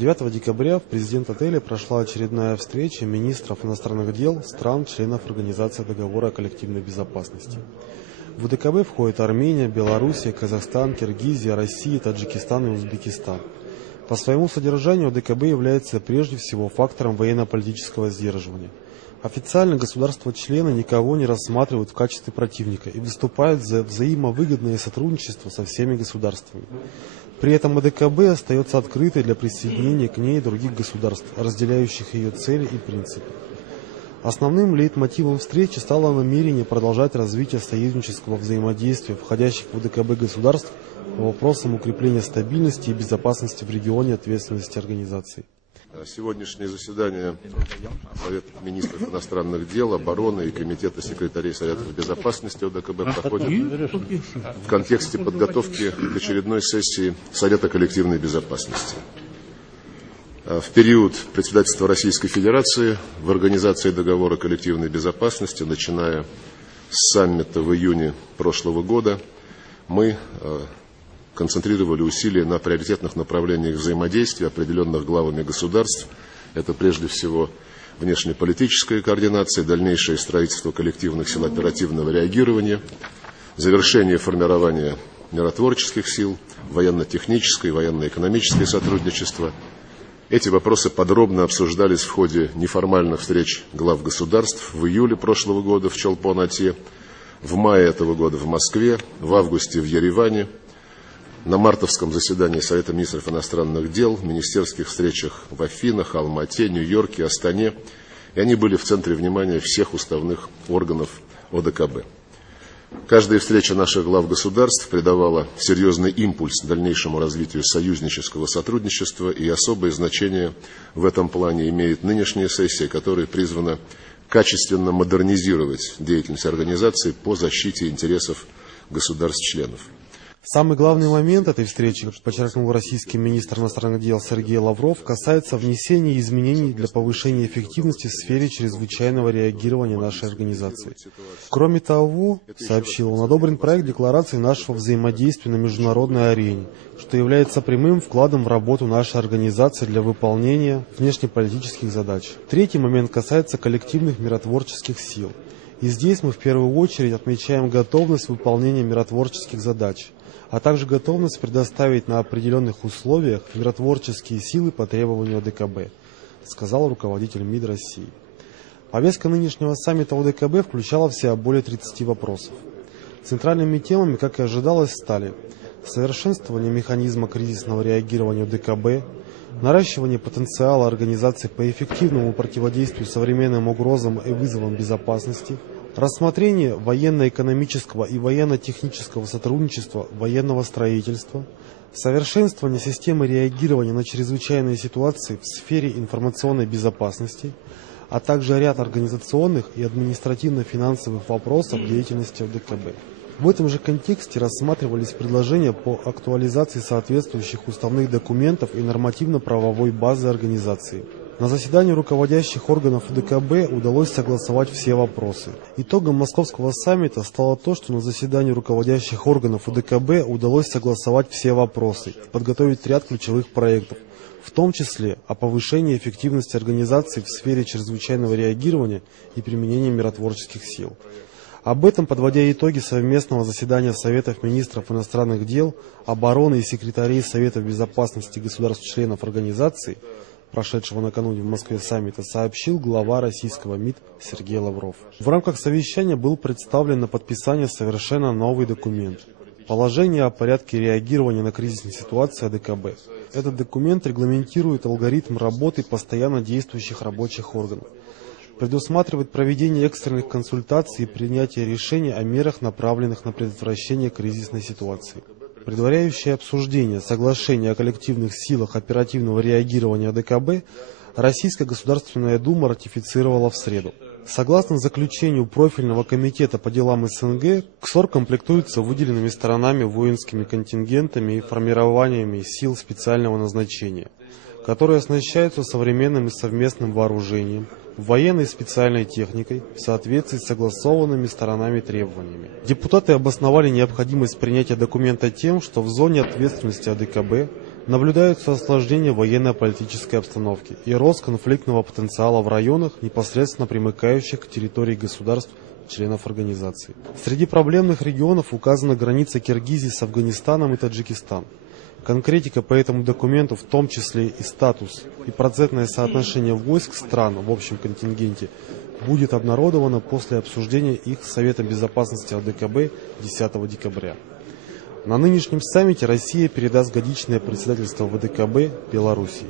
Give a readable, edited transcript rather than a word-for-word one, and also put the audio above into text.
9 декабря в президент-отеле прошла очередная встреча министров иностранных дел стран-членов Организации договора о коллективной безопасности. В ОДКБ входят Армения, Белоруссия, Казахстан, Киргизия, Россия, Таджикистан и Узбекистан. По своему содержанию ОДКБ является прежде всего фактором военно-политического сдерживания. Официально государства-члены никого не рассматривают в качестве противника и выступают за взаимовыгодное сотрудничество со всеми государствами. При этом ОДКБ остается открытой для присоединения к ней других государств, разделяющих ее цели и принципы. Основным лейтмотивом встречи стало намерение продолжать развитие союзнического взаимодействия входящих в ОДКБ государств по вопросам укрепления стабильности и безопасности в регионе ответственности организации. Сегодняшнее заседание Совета министров иностранных дел, обороны и Комитета секретарей Советов безопасности ОДКБ проходит в контексте подготовки к очередной сессии Совета коллективной безопасности. В период председательства Российской Федерации в Организации договора коллективной безопасности, начиная с саммита в июне прошлого года, мы концентрировали усилия на приоритетных направлениях взаимодействия, определенных главами государств. Это прежде всего внешнеполитическая координация, дальнейшее строительство коллективных сил оперативного реагирования, завершение формирования миротворческих сил, военно-техническое, военно-экономическое сотрудничество. Эти вопросы подробно обсуждались в ходе неформальных встреч глав государств в июле прошлого года в Чолпон-Ате, в мае этого года в Москве, в августе в Ереване, на мартовском заседании Совета министров иностранных дел, в министерских встречах в Афинах, Алма-Ате, Нью-Йорке, Астане. И они были в центре внимания всех уставных органов ОДКБ. Каждая встреча наших глав государств придавала серьезный импульс дальнейшему развитию союзнического сотрудничества, и особое значение в этом плане имеет нынешняя сессия, которая призвана качественно модернизировать деятельность организации по защите интересов государств-членов. Самый главный момент этой встречи, как подчеркнул российский министр иностранных дел Сергей Лавров, касается внесения изменений для повышения эффективности в сфере чрезвычайного реагирования нашей организации. Кроме того, сообщил он, одобрен проект декларации нашего взаимодействия на международной арене, что является прямым вкладом в работу нашей организации для выполнения внешнеполитических задач. Третий момент касается коллективных миротворческих сил. И здесь мы в первую очередь отмечаем готовность выполнения миротворческих задач, а также готовность предоставить на определенных условиях миротворческие силы по требованию ОДКБ, сказал руководитель МИД России. Повестка нынешнего саммита ОДКБ включала в себя более 30 вопросов. Центральными темами, как и ожидалось, стали совершенствование механизма кризисного реагирования ОДКБ, наращивание потенциала организации по эффективному противодействию современным угрозам и вызовам безопасности, рассмотрение военно-экономического и военно-технического сотрудничества, военного строительства, совершенствование системы реагирования на чрезвычайные ситуации в сфере информационной безопасности, а также ряд организационных и административно-финансовых вопросов деятельности ОДКБ. В этом же контексте рассматривались предложения по актуализации соответствующих уставных документов и нормативно-правовой базы организации. На заседании руководящих органов ОДКБ удалось согласовать все вопросы. Итогом московского саммита стало то, что на заседании руководящих органов ОДКБ удалось согласовать все вопросы и подготовить ряд ключевых проектов, в том числе о повышении эффективности организации в сфере чрезвычайного реагирования и применения миротворческих сил. Об этом, подводя итоги совместного заседания Советов министров иностранных дел, обороны и секретарей Советов безопасности государств-членов организации, прошедшего накануне в Москве саммита, сообщил глава российского МИД Сергей Лавров. В рамках совещания был представлен на подписание совершенно новый документ – «Положение о порядке реагирования на кризисные ситуации ОДКБ». Этот документ регламентирует алгоритм работы постоянно действующих рабочих органов, предусматривает проведение экстренных консультаций и принятие решений о мерах, направленных на предотвращение кризисной ситуации. Предваряющее обсуждение соглашения о коллективных силах оперативного реагирования ОДКБ Российская Государственная Дума ратифицировала в среду. Согласно заключению профильного комитета по делам СНГ, КСОР комплектуется выделенными сторонами воинскими контингентами и формированиями сил специального назначения, которые оснащаются современным и совместным вооружением, военной и специальной техникой в соответствии с согласованными сторонами требованиями. Депутаты обосновали необходимость принятия документа тем, что в зоне ответственности АДКБ Наблюдаются осложнения военно-политической обстановки и рост конфликтного потенциала в районах, непосредственно примыкающих к территории государств, членов организации. Среди проблемных регионов указана граница Киргизии с Афганистаном и Таджикистаном. Конкретика по этому документу, в том числе и статус и процентное соотношение войск стран в общем контингенте, будет обнародована после обсуждения их Советом Безопасности ОДКБ 10 декабря. На нынешнем саммите Россия передаст годичное председательство в ОДКБ Белоруссии.